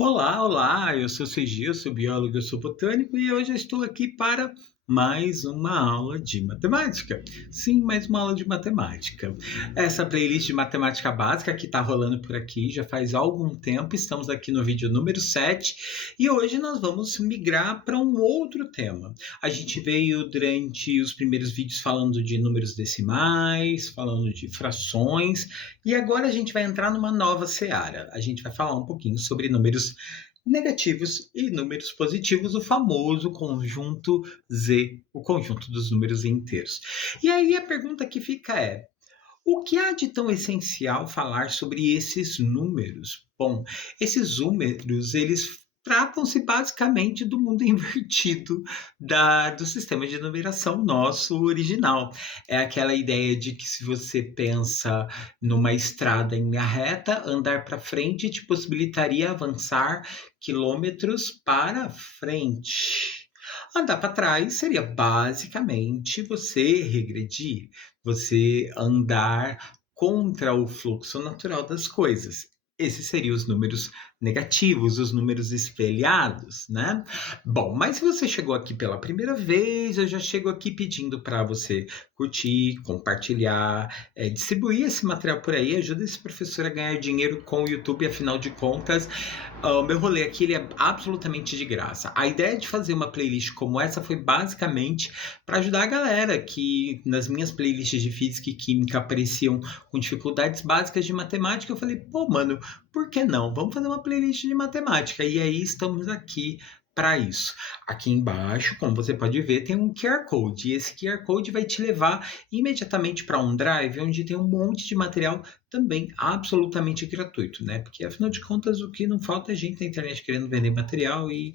Olá, olá, eu sou Sergi, eu sou biólogo, eu sou botânico e hoje eu estou aqui para mais uma aula de matemática. Sim, mais uma aula de matemática. Essa playlist de matemática básica que está rolando por aqui já faz algum tempo, estamos aqui no vídeo número 7 e hoje nós vamos migrar para um outro tema. A gente veio durante os primeiros vídeos falando de números decimais, falando de frações, e agora a gente vai entrar numa nova seara. A gente vai falar um pouquinho sobre números negativos e números positivos, o famoso conjunto Z, o conjunto dos números inteiros. E aí a pergunta que fica é: o que há de tão essencial falar sobre esses números? Bom, esses números, eles tratam-se basicamente do mundo invertido do sistema de numeração nosso original. É aquela ideia de que se você pensa numa estrada em linha reta, andar para frente te possibilitaria avançar quilômetros para frente. Andar para trás seria basicamente você regredir, você andar contra o fluxo natural das coisas. Esses seriam os números negativos, os números espelhados, né? Bom, mas se você chegou aqui pela primeira vez, eu já chego aqui pedindo para você curtir, compartilhar, distribuir esse material por aí, ajuda esse professor a ganhar dinheiro com o YouTube, afinal de contas, o meu rolê aqui ele é absolutamente de graça. A ideia de fazer uma playlist como essa foi basicamente para ajudar a galera que nas minhas playlists de física e química apareciam com dificuldades básicas de matemática. Eu falei, pô, mano, por que não? Vamos fazer uma playlist de matemática. E aí estamos aqui para isso. Aqui embaixo, como você pode ver, tem um QR Code. E esse QR Code vai te levar imediatamente para um drive onde tem um monte de material também absolutamente gratuito, né? Porque afinal de contas, o que não falta é gente na internet querendo vender material e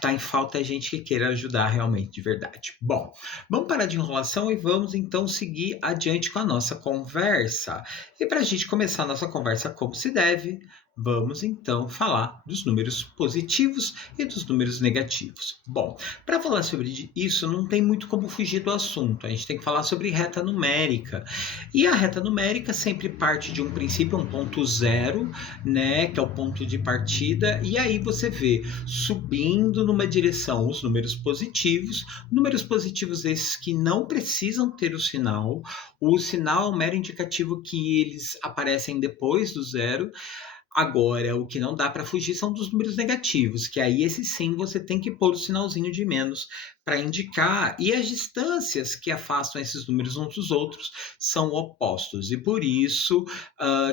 tá em falta gente que queira ajudar realmente, de verdade. Bom, vamos parar de enrolação e vamos então seguir adiante com a nossa conversa. E para a gente começar a nossa conversa como se deve, vamos então falar dos números positivos e dos números negativos. Bom, para falar sobre isso, não tem muito como fugir do assunto. A gente tem que falar sobre reta numérica. E a reta numérica sempre parte de um princípio, um ponto zero, né, que é o ponto de partida, e aí você vê subindo numa direção os números positivos esses que não precisam ter o sinal é um mero indicativo que eles aparecem depois do zero. Agora, o que não dá para fugir são dos números negativos, que aí esse sim você tem que pôr o sinalzinho de menos para indicar, e as distâncias que afastam esses números uns dos outros são opostos, e por isso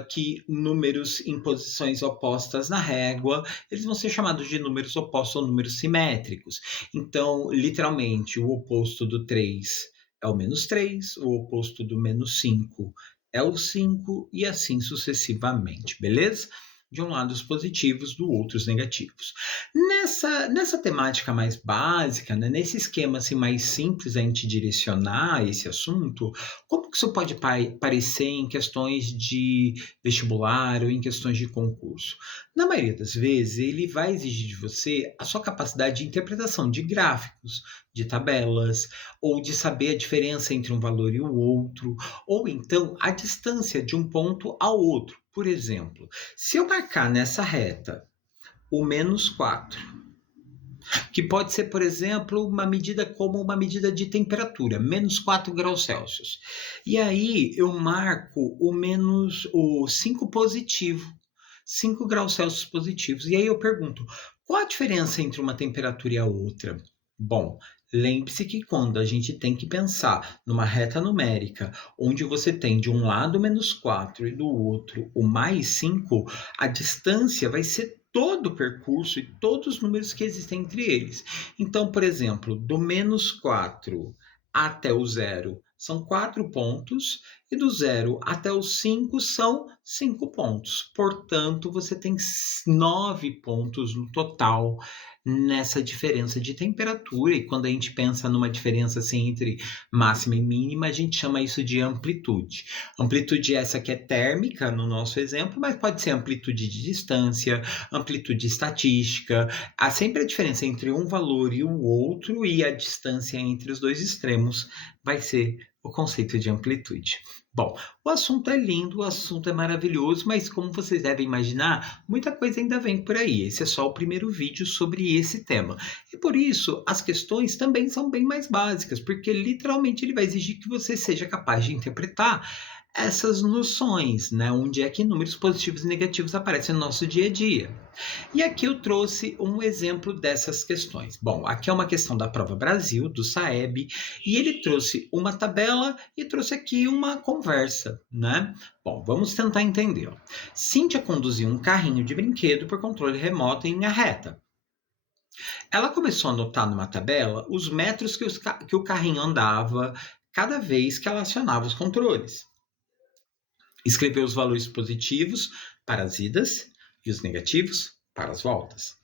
que números em posições opostas na régua, eles vão ser chamados de números opostos ou números simétricos. Então, literalmente, o oposto do 3 é o menos 3, o oposto do menos 5 é o 5 e assim sucessivamente, beleza? De um lado os positivos, do outro os negativos. Nessa temática mais básica, né, nesse esquema assim, mais simples a gente direcionar esse assunto, como que isso pode parecer em questões de vestibular ou em questões de concurso? Na maioria das vezes, ele vai exigir de você a sua capacidade de interpretação de gráficos, de tabelas, ou de saber a diferença entre um valor e o outro, ou então a distância de um ponto ao outro. Por exemplo, se eu marcar nessa reta o menos 4, que pode ser, por exemplo, uma medida como uma medida de temperatura, menos 4 graus Celsius. E aí eu marco o 5 positivo, 5 graus Celsius positivos. E aí eu pergunto, qual a diferença entre uma temperatura e a outra? Bom, lembre-se que quando a gente tem que pensar numa reta numérica, onde você tem de um lado menos 4 e do outro o mais 5, a distância vai ser todo o percurso e todos os números que existem entre eles. Então, por exemplo, do menos 4 até o zero são 4 pontos, e do zero até o 5 são 5 pontos. Portanto, você tem 9 pontos no total nessa diferença de temperatura. E quando a gente pensa numa diferença assim, entre máxima e mínima, a gente chama isso de amplitude. Amplitude essa que é térmica no nosso exemplo, mas pode ser amplitude de distância, amplitude estatística. Há sempre a diferença entre um valor e o outro, e a distância entre os dois extremos vai ser o conceito de amplitude. Bom, o assunto é lindo, o assunto é maravilhoso, mas como vocês devem imaginar, muita coisa ainda vem por aí. Esse é só o primeiro vídeo sobre esse tema. E por isso, as questões também são bem mais básicas, porque literalmente ele vai exigir que você seja capaz de interpretar essas noções, né? Onde é que números positivos e negativos aparecem no nosso dia a dia. E aqui eu trouxe um exemplo dessas questões. Bom, aqui é uma questão da Prova Brasil, do SAEB, e ele trouxe uma tabela e trouxe aqui uma conversa, né? Bom, vamos tentar entender. Ó. Cíntia conduziu um carrinho de brinquedo por controle remoto em linha reta. Ela começou a anotar numa tabela os metros que o carrinho andava cada vez que ela acionava os controles. Escreveu os valores positivos para as idas e os negativos para as voltas.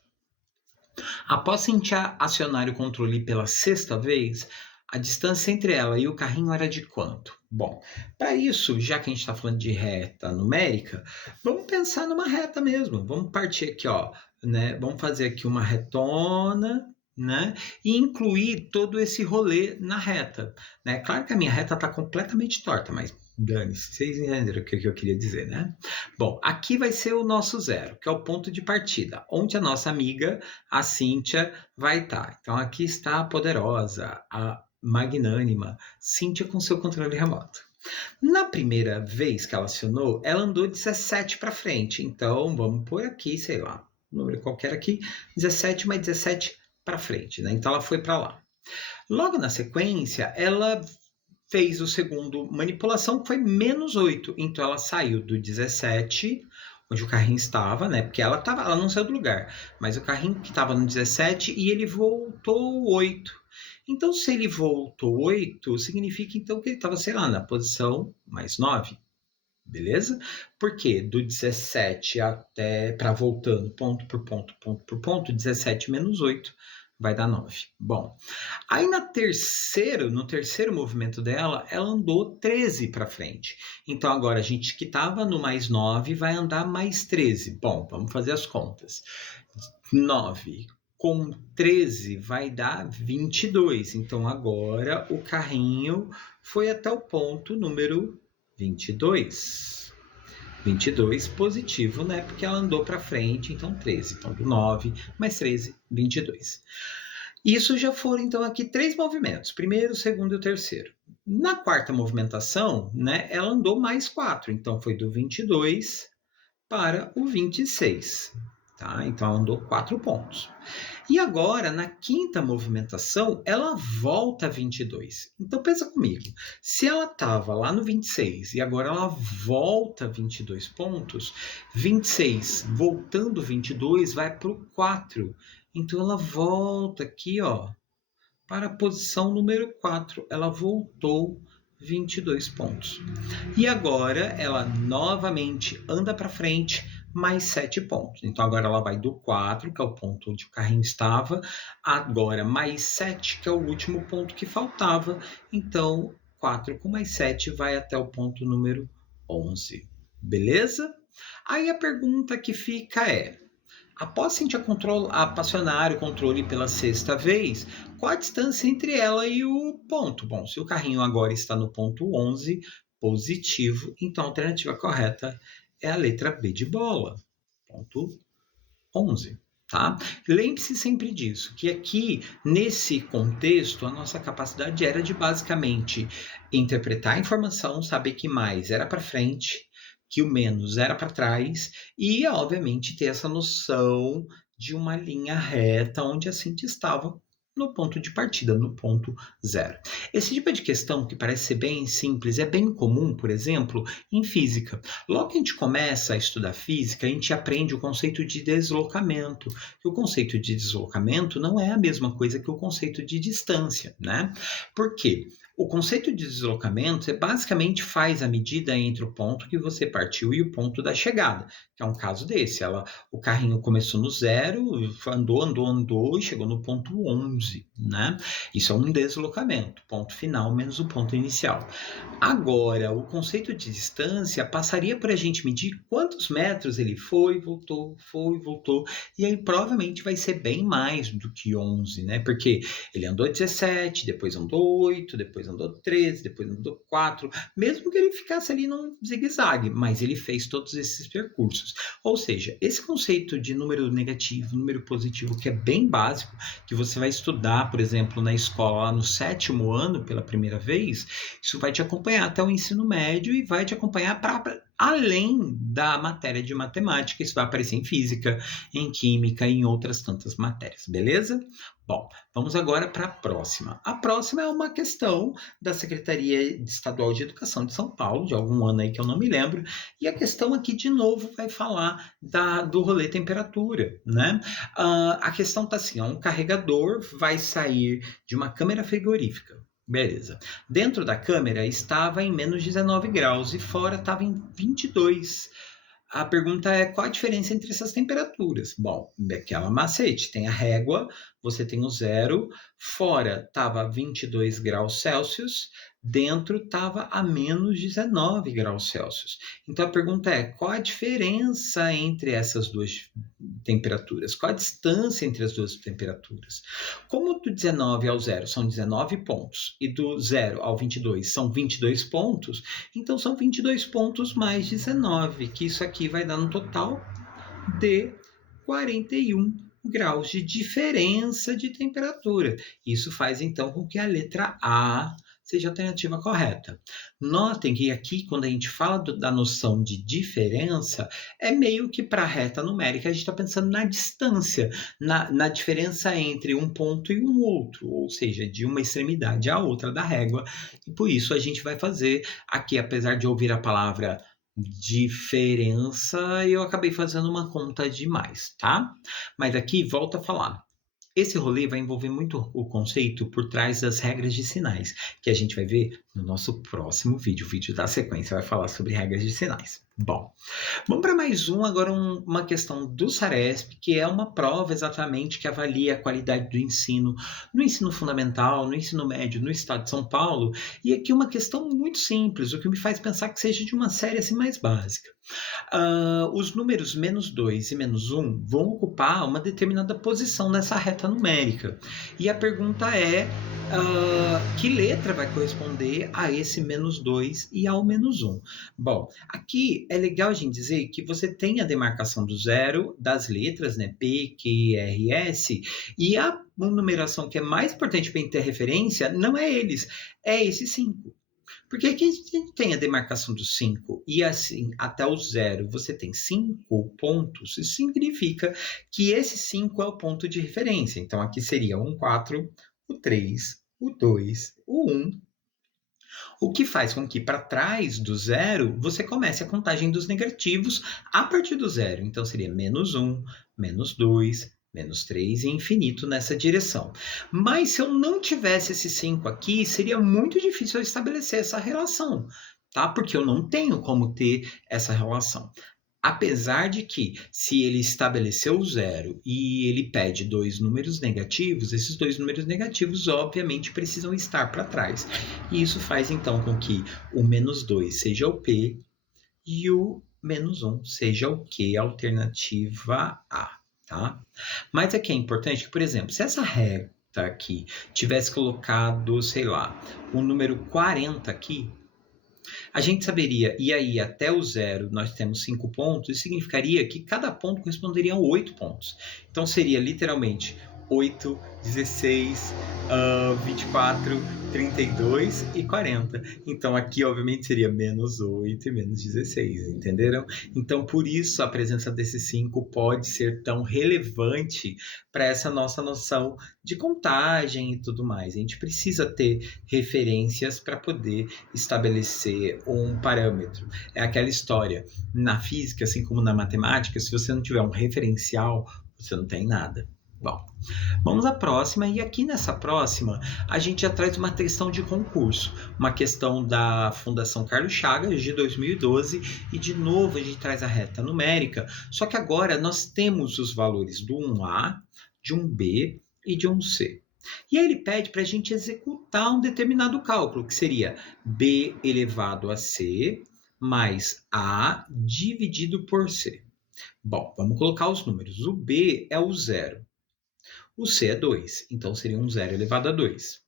Após Cíntia acionar o controle pela sexta vez, a distância entre ela e o carrinho era de quanto? Bom, para isso, já que a gente está falando de reta numérica, vamos pensar numa reta mesmo. Vamos partir aqui, ó, né? Vamos fazer aqui uma retona, né? E incluir todo esse rolê na reta, né? Claro que a minha reta está completamente torta, mas dane-se, vocês entenderam o que eu queria dizer, né? Bom, aqui vai ser o nosso zero, que é o ponto de partida, onde a nossa amiga, a Cíntia, vai estar. Então, aqui está a poderosa, a magnânima Cíntia com seu controle remoto. Na primeira vez que ela acionou, ela andou 17 para frente. Então, vamos pôr aqui, sei lá, um número qualquer aqui, 17 mais 17 para frente, né? Então, ela foi para lá. Logo na sequência, ela fez o segundo manipulação, que foi menos 8. Então, ela saiu do 17, onde o carrinho estava, né? Porque ela não saiu do lugar, mas o carrinho que estava no 17 e ele voltou 8. Então, se ele voltou 8, significa então que ele estava, sei lá, na posição mais 9. Beleza? Porque do 17 até, para voltando ponto por ponto, 17 menos 8 vai dar 9. Bom, aí no terceiro movimento dela, ela andou 13 para frente. Então agora a gente que estava no mais 9 vai andar mais 13. Bom, vamos fazer as contas. 9 com 13 vai dar 22. Então agora o carrinho foi até o ponto número 22. 22 positivo, né? Porque ela andou para frente, então 13. Então, do 9 mais 13, 22. Isso já foram, então, aqui 3 movimentos. Primeiro, segundo e o terceiro. Na quarta movimentação, né? Ela andou mais 4. Então, foi do 22 para o 26. Tá? Então, ela andou 4 pontos. E agora, na quinta movimentação, ela volta a 22. Então, pensa comigo. Se ela estava lá no 26 e agora ela volta a 22 pontos, 26 voltando 22 vai para o 4. Então, ela volta aqui, ó, para a posição número 4. Ela voltou 22 pontos. E agora, ela novamente anda para frente, mais 7 pontos. Então, agora ela vai do 4, que é o ponto onde o carrinho estava, agora mais 7, que é o último ponto que faltava. Então, 4 com mais 7 vai até o ponto número 11. Beleza? Aí a pergunta que fica é: após Cíntia apaixonar o controle pela sexta vez, qual a distância entre ela e o ponto? Bom, se o carrinho agora está no ponto 11, positivo, então a alternativa correta é a letra B de bola, ponto 11. Tá? Lembre-se sempre disso, que aqui, nesse contexto, a nossa capacidade era de basicamente interpretar a informação, saber que mais era para frente, que o menos era para trás e, obviamente, ter essa noção de uma linha reta onde a Cíntia estava no ponto de partida, no ponto zero. Esse tipo de questão, que parece ser bem simples, é bem comum, por exemplo, em física. Logo que a gente começa a estudar física, a gente aprende o conceito de deslocamento. E o conceito de deslocamento não é a mesma coisa que o conceito de distância, né? Por quê? O conceito de deslocamento basicamente faz a medida entre o ponto que você partiu e o ponto da chegada, que é um caso desse. O carrinho começou no 0, andou e chegou no ponto 11, né? Isso é um deslocamento, ponto final menos o ponto inicial. Agora, o conceito de distância passaria por a gente medir quantos metros ele foi, voltou, e aí provavelmente vai ser bem mais do que 11, né? Porque ele andou 17, depois andou 8, depois depois andou 13, depois andou 4, mesmo que ele ficasse ali num zigue-zague, mas ele fez todos esses percursos. Ou seja, esse conceito de número negativo, número positivo, que é bem básico, que você vai estudar, por exemplo, na escola lá no 7º ano pela primeira vez, isso vai te acompanhar até o ensino médio e vai te acompanhar para além da matéria de matemática. Isso vai aparecer em física, em química e em outras tantas matérias, beleza? Bom, vamos agora para a próxima. A próxima é uma questão da Secretaria Estadual de Educação de São Paulo, de algum ano aí que eu não me lembro, e a questão aqui de novo vai falar do rolê temperatura, né? A questão está assim, ó, um carregador vai sair de uma câmera frigorífica. Beleza. Dentro da câmera estava em menos 19 graus e fora estava em 22. A pergunta é qual a diferença entre essas temperaturas? Bom, daquela macete, tem a régua, você tem o zero, fora estava 22 graus Celsius, dentro estava a menos 19 graus Celsius. Então a pergunta é qual a diferença entre essas duas temperaturas? Qual a distância entre as duas temperaturas? Como do 19 ao 0 são 19 pontos e do 0 ao 22 são 22 pontos, então são 22 pontos mais 19, que isso aqui vai dar no total de 41 graus de diferença de temperatura. Isso faz então com que a letra A seja a alternativa correta. Notem que aqui, quando a gente fala da noção de diferença, é meio que para a reta numérica, a gente está pensando na distância, na diferença entre um ponto e um outro, ou seja, de uma extremidade à outra da régua. E por isso a gente vai fazer aqui, apesar de ouvir a palavra diferença, eu acabei fazendo uma conta demais, tá? Mas aqui, volta a falar. Esse rolê vai envolver muito o conceito por trás das regras de sinais, que a gente vai ver no nosso próximo vídeo. O vídeo da sequência vai falar sobre regras de sinais. Bom, vamos para mais agora uma questão do Saresp, que é uma prova exatamente que avalia a qualidade do ensino no ensino fundamental, no ensino médio, no estado de São Paulo. E aqui uma questão muito simples, o que me faz pensar que seja de uma série assim mais básica. Os números -2 e -1 vão ocupar uma determinada posição nessa reta numérica. E a pergunta é, que letra vai corresponder a esse -2 e ao -1? Bom, aqui é legal a gente dizer que você tem a demarcação do zero das letras, né? P, Q, R, S, e a numeração que é mais importante para a gente ter referência não é eles, é esse 5. Porque aqui a gente tem a demarcação do 5 e assim, até o 0 você tem 5 pontos, isso significa que esse 5 é o ponto de referência. Então aqui seria o 4, o 3, o 2, o 1. O que faz com que para trás do 0 você comece a contagem dos negativos a partir do 0. Então seria -1, -2, -3 e infinito nessa direção. Mas se eu não tivesse esse 5 aqui, seria muito difícil eu estabelecer essa relação, tá? Porque eu não tenho como ter essa relação. Apesar de que, se ele estabeleceu o 0 e ele pede 2 números negativos, esses 2 números negativos obviamente precisam estar para trás. E isso faz então com que o -2 seja o P e o -1 seja o Q, alternativa A. Tá? Mas aqui é importante que, por exemplo, se essa reta aqui tivesse colocado, sei lá, o número 40 aqui, a gente saberia, e aí até o 0 nós temos 5 pontos, isso significaria que cada ponto corresponderia a 8 pontos. Então seria literalmente 8, 16, 24, 32 e 40. Então aqui obviamente seria -8 e -16, entenderam? Então por isso a presença desses 5 pode ser tão relevante para essa nossa noção de contagem e tudo mais. A gente precisa ter referências para poder estabelecer um parâmetro. É aquela história, na física, assim como na matemática, se você não tiver um referencial, você não tem nada. Bom, vamos à próxima, e aqui nessa próxima a gente já traz uma questão de concurso, uma questão da Fundação Carlos Chagas de 2012, e de novo a gente traz a reta numérica, só que agora nós temos os valores do 1A, de 1B e de 1C. E aí ele pede para a gente executar um determinado cálculo, que seria B elevado a C mais A dividido por C. Bom, vamos colocar os números. O B é o 0. O C é 2, então seria um 0 elevado a 2.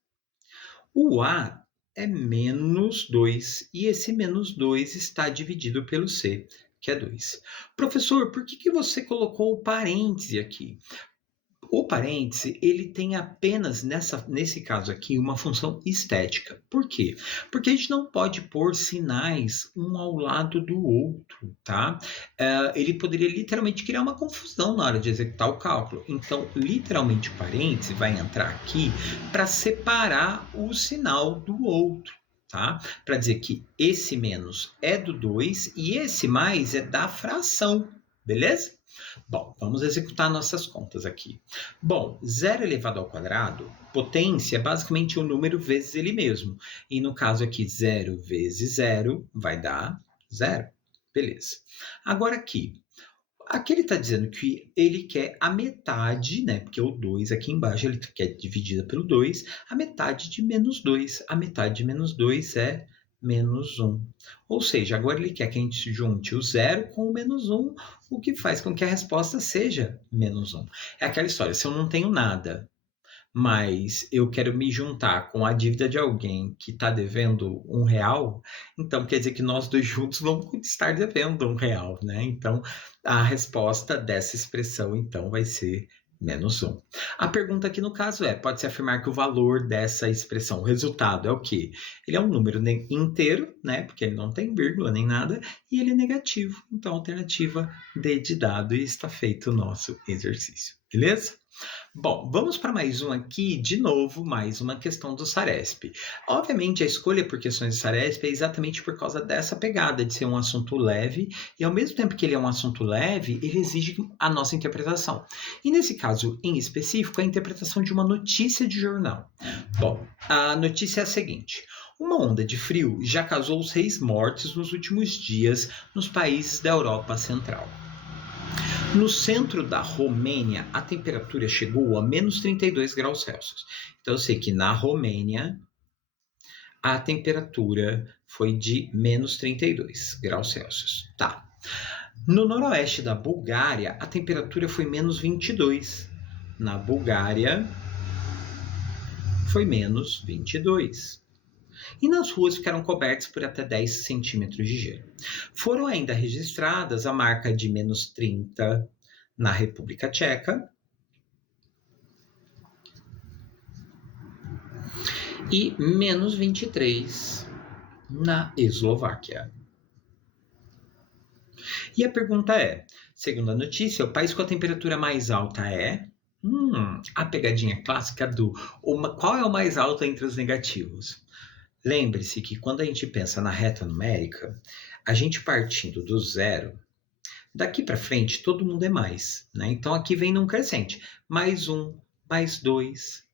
O A é menos 2 e esse menos 2 está dividido pelo C, que é 2. Professor, por que você colocou o parêntese aqui? O parêntese, ele tem apenas, nesse caso aqui, uma função estética. Por quê? Porque a gente não pode pôr sinais um ao lado do outro, tá? Ele poderia literalmente criar uma confusão na hora de executar o cálculo. Então, literalmente, o parêntese vai entrar aqui para separar o sinal do outro. Tá? Para dizer que esse menos é do 2 e esse mais é da fração, beleza? Bom, vamos executar nossas contas aqui. Bom, 0 elevado ao quadrado, potência é basicamente o número vezes ele mesmo. E no caso aqui, 0 vezes 0 vai dar 0. Beleza. Agora aqui ele está dizendo que ele quer a metade, né? Porque o 2 aqui embaixo ele quer dividida pelo 2, a metade de menos 2. A metade de menos 2 é menos 1. Ou seja, agora ele quer que a gente junte o 0 com o menos 1, o que faz com que a resposta seja menos 1. É aquela história, se eu não tenho nada, mas eu quero me juntar com a dívida de alguém que está devendo R$1, então quer dizer que nós dois juntos vamos estar devendo R$1, né? Então, a resposta dessa expressão, então, vai ser menos 1. A pergunta aqui no caso pode-se afirmar que o valor dessa expressão, o resultado é o quê? Ele é um número inteiro, né? Porque ele não tem vírgula nem nada, e ele é negativo. Então, alternativa D de dado, e está feito o nosso exercício. Beleza? Bom, vamos para mais um aqui, de novo, mais uma questão do Saresp. Obviamente, a escolha por questões do Saresp é exatamente por causa dessa pegada de ser um assunto leve, e ao mesmo tempo que ele é um assunto leve, ele exige a nossa interpretação. E nesse caso em específico, a interpretação de uma notícia de jornal. Bom, a notícia é a seguinte: uma onda de frio já causou 6 mortes nos últimos dias nos países da Europa Central. No centro da Romênia, a temperatura chegou a menos 32 graus Celsius. Então, eu sei que na Romênia, a temperatura foi de menos 32 graus Celsius. Tá. No noroeste da Bulgária, a temperatura foi menos 22. Na Bulgária, foi menos 22. E nas ruas ficaram cobertas por até 10 centímetros de gelo. Foram ainda registradas a marca de menos 30 na República Tcheca e menos 23 na Eslováquia. E a pergunta é, segundo a notícia, o país com a temperatura mais alta é... a pegadinha clássica do qual é o mais alto entre os negativos? Lembre-se que quando a gente pensa na reta numérica, a gente partindo do 0, daqui para frente todo mundo é mais, né? Então aqui vem num crescente, mais 1, mais 2,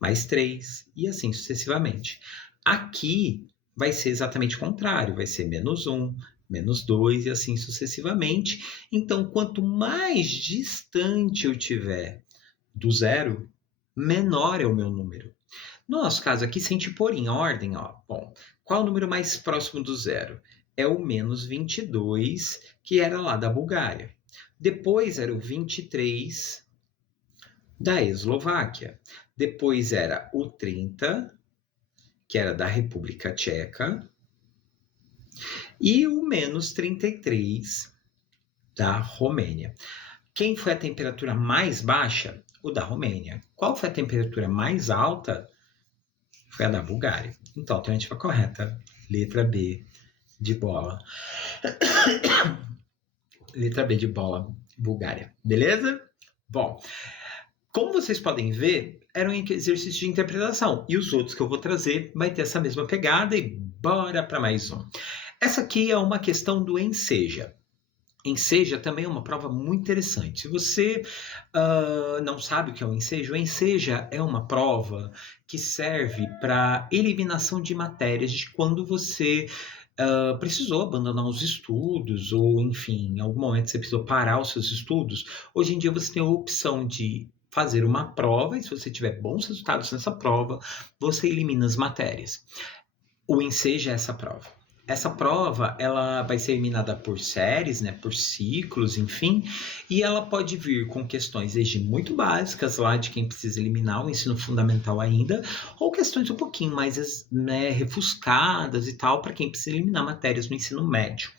mais 3 e assim sucessivamente. Aqui vai ser exatamente o contrário, vai ser menos 1, menos 2 e assim sucessivamente. Então quanto mais distante eu tiver do 0, menor é o meu número. No nosso caso aqui, se a gente pôr em ordem, bom, qual é o número mais próximo do 0? É o menos 22, que era lá da Bulgária. Depois era o 23 da Eslováquia. Depois era o 30, que era da República Tcheca. E o menos 33 da Romênia. Quem foi a temperatura mais baixa? O da Romênia. Qual foi a temperatura mais alta? Foi a da Bulgária. Então, a alternativa correta, letra B de bola. Letra B de bola, Bulgária. Beleza? Bom, como vocês podem ver, era um exercício de interpretação. E os outros que eu vou trazer vai ter essa mesma pegada e bora para mais um. Essa aqui é uma questão do Enseja. Enseja também é uma prova muito interessante. Se você não sabe o que é o Enseja é uma prova que serve para eliminação de matérias de quando você precisou abandonar os estudos ou, enfim, em algum momento você precisou parar os seus estudos. Hoje em dia você tem a opção de fazer uma prova e se você tiver bons resultados nessa prova, você elimina as matérias. O Enseja é essa prova. Essa prova, ela vai ser eliminada por séries, né, por ciclos, enfim, e ela pode vir com questões desde muito básicas, lá de quem precisa eliminar o ensino fundamental ainda, ou questões um pouquinho mais, né, refuscadas e tal, para quem precisa eliminar matérias no ensino médio.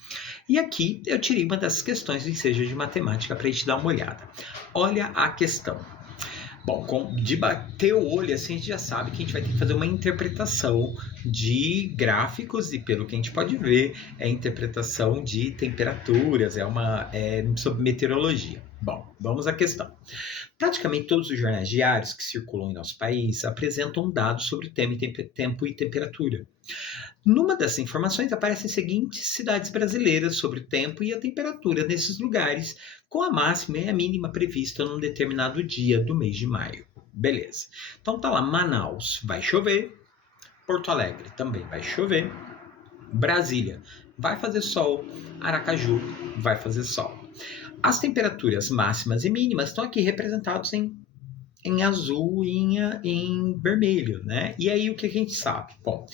E aqui eu tirei uma dessas questões do Ensejo de Matemática para a gente dar uma olhada. Olha a questão. Bom, de bater o olho, assim, a gente já sabe que a gente vai ter que fazer uma interpretação de gráficos e, pelo que a gente pode ver, é interpretação de temperaturas, é sobre meteorologia. Bom, vamos à questão. Praticamente todos os jornais diários que circulam em nosso país apresentam dados sobre tempo e temperatura. Numa dessas informações aparecem as seguintes cidades brasileiras sobre o tempo e a temperatura nesses lugares, com a máxima e a mínima prevista num determinado dia do mês de maio. Beleza. Então tá lá, Manaus vai chover, Porto Alegre também vai chover, Brasília vai fazer sol, Aracaju vai fazer sol. As temperaturas máximas e mínimas estão aqui representadas em azul e em vermelho, né? E aí o que a gente sabe? Bom,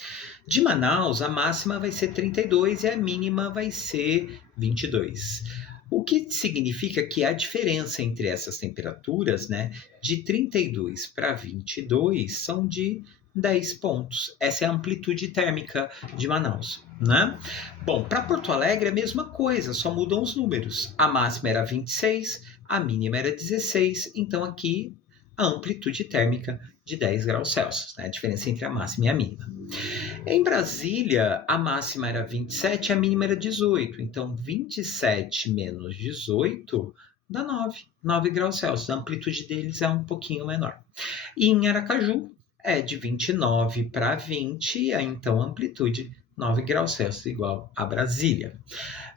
de Manaus a máxima vai ser 32 e a mínima vai ser 22. O que significa que a diferença entre essas temperaturas, né, de 32 para 22 são de 10 pontos. Essa é a amplitude térmica de Manaus, né? Bom, para Porto Alegre é a mesma coisa, só mudam os números. A máxima era 26, a mínima era 16, então aqui a amplitude térmica de 10 graus Celsius, né? A diferença entre a máxima e a mínima. Em Brasília, a máxima era 27 e a mínima era 18. Então, 27 menos 18 dá 9 graus Celsius. A amplitude deles é um pouquinho menor. E em Aracaju, é de 29 para 20, então a amplitude 9 graus Celsius igual a Brasília.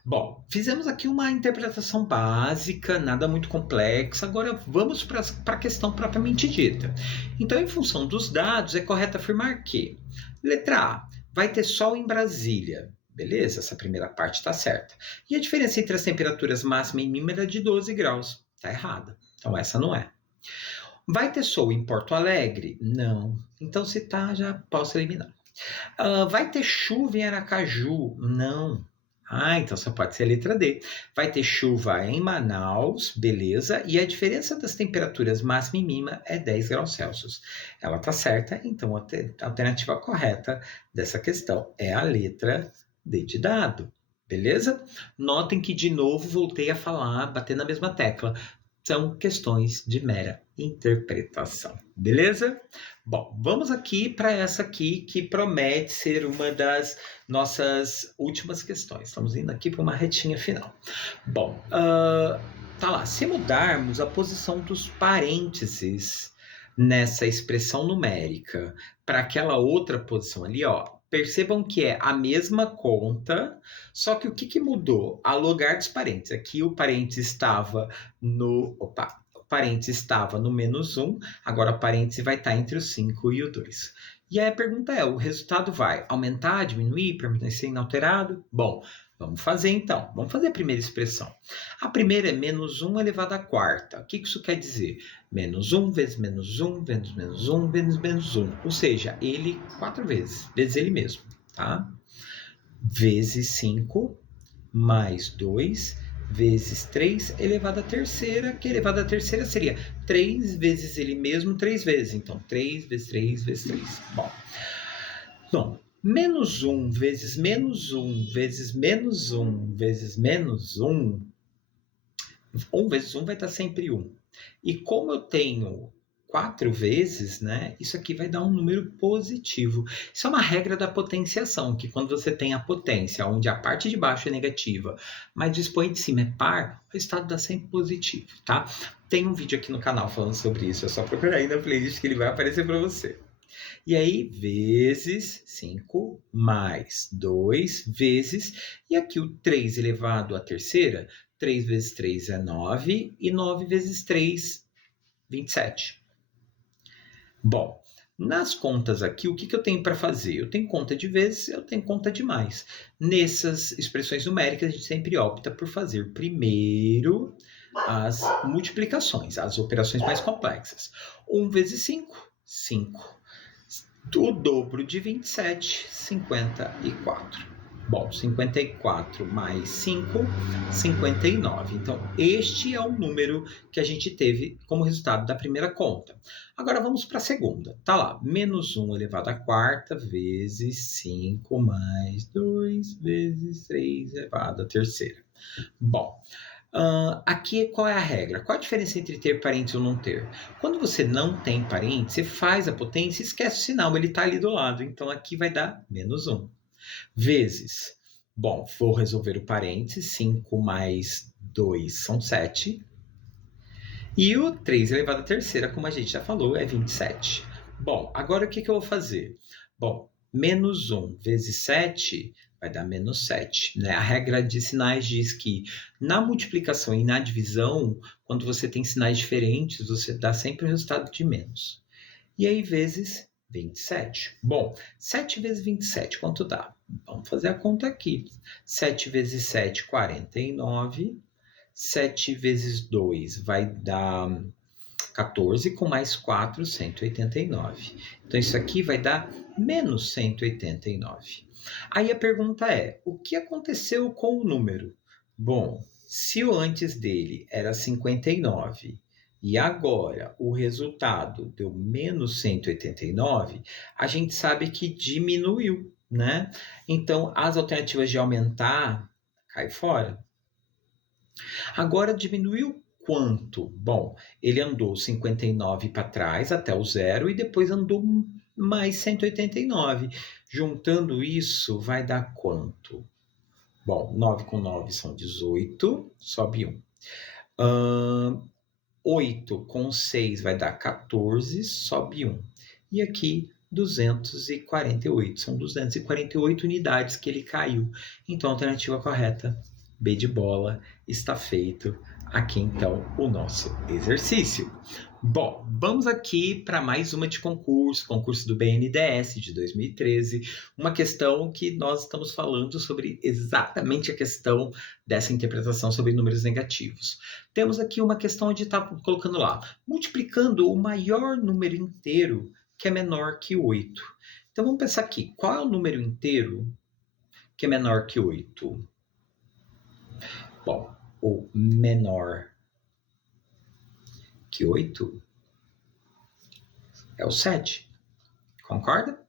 Bom, fizemos aqui uma interpretação básica, nada muito complexa. Agora vamos para a questão propriamente dita. Então, em função dos dados, é correto afirmar que, letra A, vai ter sol em Brasília. Beleza, essa primeira parte está certa. E a diferença entre as temperaturas máxima e mínima era de 12 graus. Está errada. Então, essa não é. Vai ter sol em Porto Alegre? Não. Então, se tá, já posso eliminar. Vai ter chuva em Aracaju? Não. Então só pode ser a letra D. Vai ter chuva em Manaus, beleza. E a diferença das temperaturas máxima e mínima é 10 graus Celsius. Ela está certa, então a alternativa correta dessa questão é a letra D de dado. Beleza? Notem que, de novo, voltei a falar, bater na mesma tecla. São questões de mera interpretação, beleza? Bom, vamos aqui para essa aqui que promete ser uma das nossas últimas questões. Estamos indo aqui para uma retinha final. Bom, tá lá. Se mudarmos a posição dos parênteses nessa expressão numérica para aquela outra posição ali, ó, percebam que é a mesma conta, só que o que mudou? O lugar dos parênteses. Aqui o parênteses estava no... o parênteses estava no -1, agora o parênteses vai estar entre o 5 e o 2. E aí a pergunta é, o resultado vai aumentar, diminuir, permanecer inalterado? Bom, vamos fazer então. Vamos fazer a primeira expressão. A primeira é -1 elevado à quarta. O que isso quer dizer? -1 vezes -1, vezes -1, vezes -1. Ou seja, ele 4 vezes ele mesmo, tá? Vezes 5, mais 2, vezes 3 elevado à terceira, que elevado à terceira seria 3 vezes ele mesmo 3 vezes. Então, 3 vezes 3 vezes 3. Bom, -1 vezes -1 vezes -1 vezes -1, 1 vezes 1 vai estar sempre 1. E como eu tenho 4 vezes, né, isso aqui vai dar um número positivo. Isso é uma regra da potenciação, que quando você tem a potência, onde a parte de baixo é negativa, mas o expoente de cima é par, o resultado dá sempre positivo, tá? Tem um vídeo aqui no canal falando sobre isso, é só procurar aí na playlist que ele vai aparecer para você. E aí, vezes 5 mais 2 vezes, e aqui o 3 elevado à terceira, 3 vezes 3 é 9, e 9 vezes 3, 27. Bom, nas contas aqui, o que eu tenho para fazer? Eu tenho conta de vezes, eu tenho conta de mais. Nessas expressões numéricas, a gente sempre opta por fazer primeiro as multiplicações, as operações mais complexas. 1 vezes 5, 5. O dobro de 27, 54. Bom, 54 mais 5, 59. Então, este é o número que a gente teve como resultado da primeira conta. Agora vamos para a segunda. Tá lá, menos 1 elevado à quarta vezes 5 mais 2 vezes 3 elevado à terceira. Bom, aqui qual é a regra? Qual a diferença entre ter parentes ou não ter? Quando você não tem parentes, você faz a potência e esquece o sinal, ele está ali do lado. Então aqui vai dar menos 1. Vezes, bom, vou resolver o parênteses, 5 mais 2 são 7. E o 3 elevado à terceira, como a gente já falou, é 27. Bom, agora o que eu vou fazer? Bom, menos 1 vezes 7 vai dar menos 7. Né? A regra de sinais diz que na multiplicação e na divisão, quando você tem sinais diferentes, você dá sempre o resultado de menos. E aí, vezes 27. Bom, 7 vezes 27, quanto dá? Vamos fazer a conta aqui. 7 vezes 7, 49. 7 vezes 2 vai dar 14, com mais 4, 189. Então, isso aqui vai dar menos 189. Aí a pergunta é, o que aconteceu com o número? Bom, se o antes dele era 59 e agora o resultado deu menos 189, a gente sabe que diminuiu, né? Então, as alternativas de aumentar cai fora. Agora diminuiu quanto? Bom, ele andou 59 para trás até o zero e depois andou mais 189. Juntando isso, vai dar quanto? Bom, 9 com 9 são 18, sobe 1. 8 com 6 vai dar 14, sobe 1. E aqui 248, são 248 unidades que ele caiu. Então a alternativa correta, B de bola, está feito. Aqui então o nosso exercício. Bom, vamos aqui para mais uma de concurso do BNDES de 2013, uma questão que nós estamos falando sobre exatamente a questão dessa interpretação sobre números negativos. Temos aqui uma questão onde está colocando lá, multiplicando o maior número inteiro que é menor que 8. Então vamos pensar aqui, qual é o número inteiro que é menor que 8? Bom, o menor que 8 é o 7. Concorda?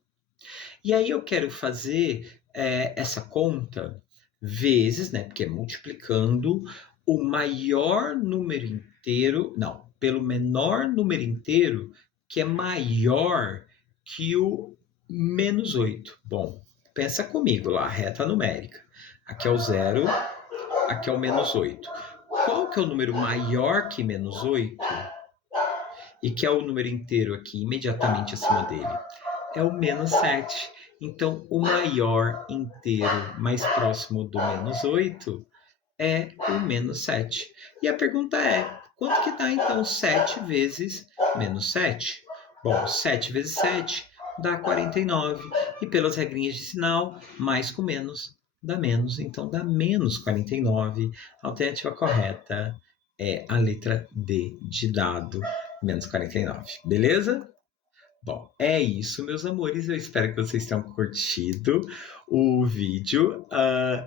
E aí eu quero fazer essa conta vezes, né? Porque é multiplicando o maior número inteiro, não, pelo menor número inteiro que é maior que o menos 8. Bom, pensa comigo lá, reta numérica. Aqui é o 0, aqui é o menos 8. Qual que é o número maior que menos 8? E que é o número inteiro aqui, imediatamente acima dele? É o menos 7. Então, o maior inteiro mais próximo do menos 8 é o menos 7. E a pergunta é, quanto que dá então 7 vezes menos 7? Bom, 7 vezes 7 dá 49. E pelas regrinhas de sinal, mais com menos dá menos. Então, dá menos 49. A alternativa correta é a letra D de dado, menos 49. Beleza? Bom, é isso, meus amores. Eu espero que vocês tenham curtido o vídeo.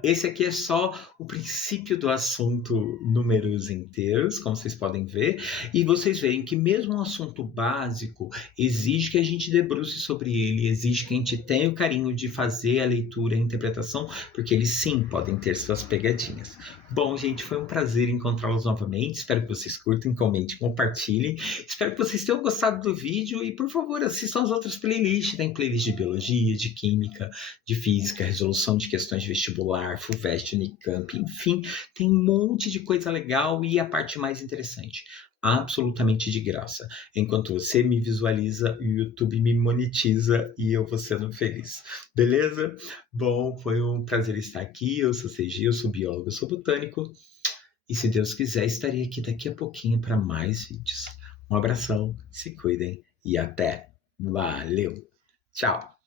Esse aqui é só o princípio do assunto números inteiros, como vocês podem ver. E vocês veem que mesmo um assunto básico exige que a gente debruce sobre ele, exige que a gente tenha o carinho de fazer a leitura e a interpretação, porque eles sim podem ter suas pegadinhas. Bom, gente, foi um prazer encontrá-los novamente. Espero que vocês curtem, comentem, compartilhem. Espero que vocês tenham gostado do vídeo e, por favor, assistam as outras playlists. Tem playlist de biologia, de química, de física, resolução de questões de vestibular, FUVEST, Unicamp, enfim, tem um monte de coisa legal e a parte mais interessante, absolutamente de graça. Enquanto você me visualiza, o YouTube me monetiza e eu vou sendo feliz. Beleza? Bom, foi um prazer estar aqui. Eu sou CG, eu sou biólogo, eu sou botânico. E se Deus quiser, estarei aqui daqui a pouquinho para mais vídeos. Um abração, se cuidem e até. Valeu! Tchau!